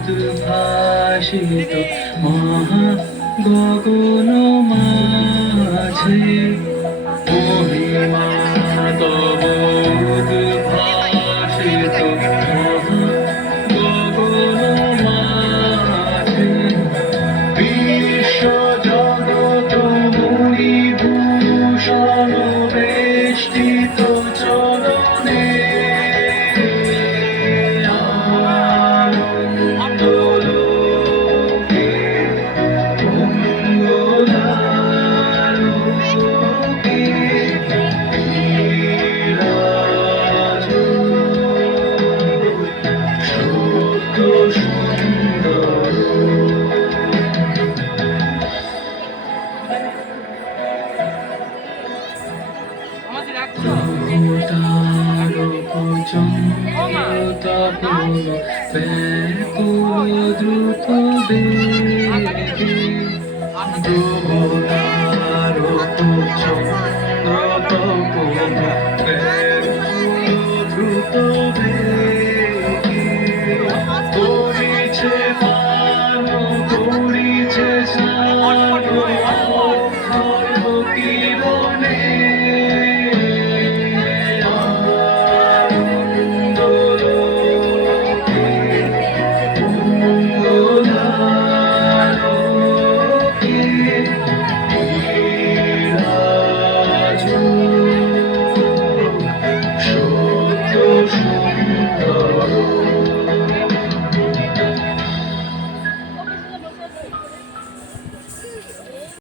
উদ্ভাসিত মহা গগন মাঝে মহিমা তব উদ্ভাসিত মহা গগন মাঝে বিশ্ব জগৎ মণিভূষণ বেষ্টিত চরণে আনন্দলোকে মঙ্গলালোকে বিরাজ সত্য সুন্দর তারকচন্দ্রতপন ব্যাকুল দ্রুত বেগে তারকচন্দ্রতপন ব্যাকুল দ্রুত বেগে করিছে